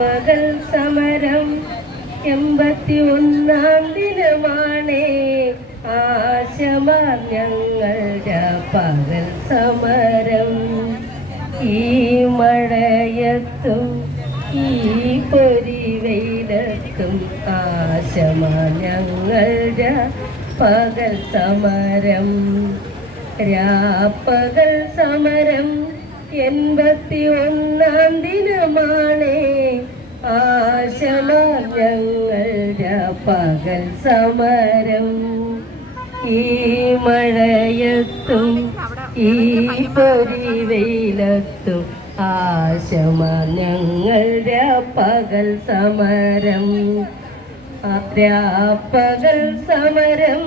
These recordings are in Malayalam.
പകൽ സമരം എൺപത്തി ഒന്നാം ദിനമാണേ. ആശമാർ പകൽ സമരം. ഈ മഴയത്തും ഈ പൊരിവെയിലത്തും വെയിലത്തും ആശമാ ഞങ്ങളുടെ പകൽ സമരം. രാപ്പകൽ സമരം എൺപത്തി ഒന്നാം ദിനമാണേ പകൽ സമരം. ഈ മഴയത്തും ഈ പൊരി വെയിലത്തും ആശമാ ഞങ്ങളുടെ പകൽ സമരം. പകൽ സമരം.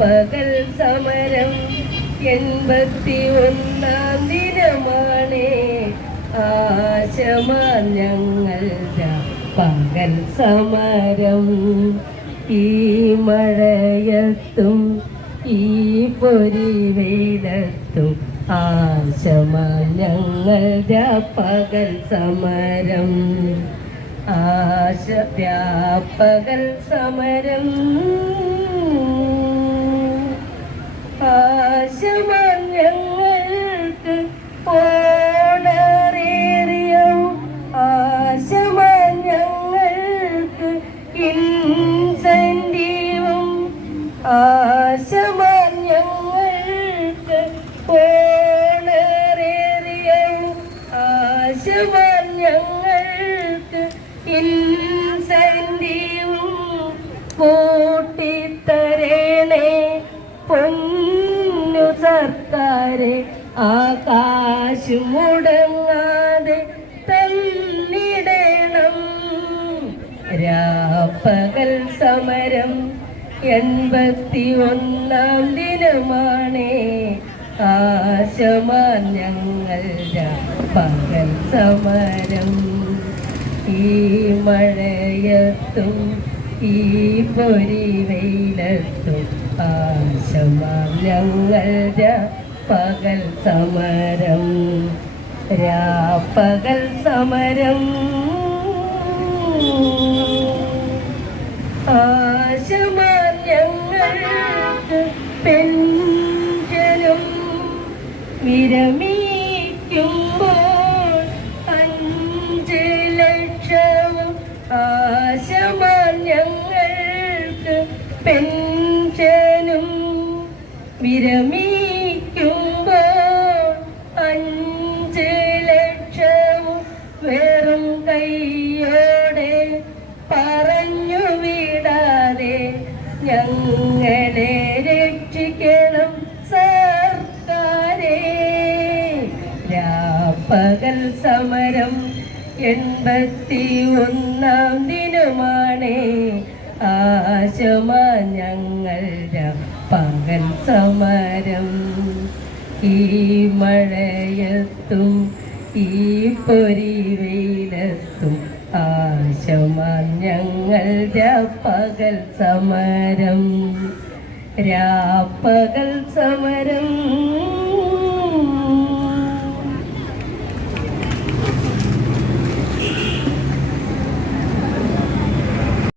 രാപ്പകൽ സമരം എൺപത്തി ഒന്നാം ദിനമാണ്. ആശമാ ഞങ്ങളുടെ പകൽ സമരം. ഈ മഴയത്തും ഈ പൊരി വെയിലത്തും ആശമാ ഞങ്ങളുടെ പകൽ സമരം. ആശ വ്യാപകൽ സമരം. ആശമാ ഞങ്ങൾക്ക് ഇൻസെന്റീവും കൂട്ടിത്തരണേ ആകാശ് മുടങ്ങാതെ തന്നിടണം. രാപ്പകൽ സമരം എൺപത്തി ഒന്നാം ദിനമാണേ. ആശമാ ഞങ്ങൾ പകൽ സമരം. ഈ മഴയത്തും ഈ പൊരി വെയിലത്തും ആശമാ ഞങ്ങളുടെ പകൽ സമരം രാപ്പകൽ സമരം. ആശമാ ഞങ്ങൾക്ക് പെൻഷനും വിരമിക്കുമ്പോൾ അഞ്ച് ലക്ഷം ആശമാ ഞങ്ങൾക്ക് പെൻഷനും വിരമിക്കുമ്പോൾ ഞങ്ങളെ രക്ഷിക്കണം സർക്കാരേ. രാപ്പകൽ സമരം എൺപത്തി ഒന്നാം ദിനമാണ്. ആശമാ ഞങ്ങളുടെ പകൽ സമരം. ഈ മഴയത്തും ഈ പൊരി വെയിലത്തും ഞങ്ങൾ രാപ്പകൽ സമരം. രാപ്പകൽ സമരം.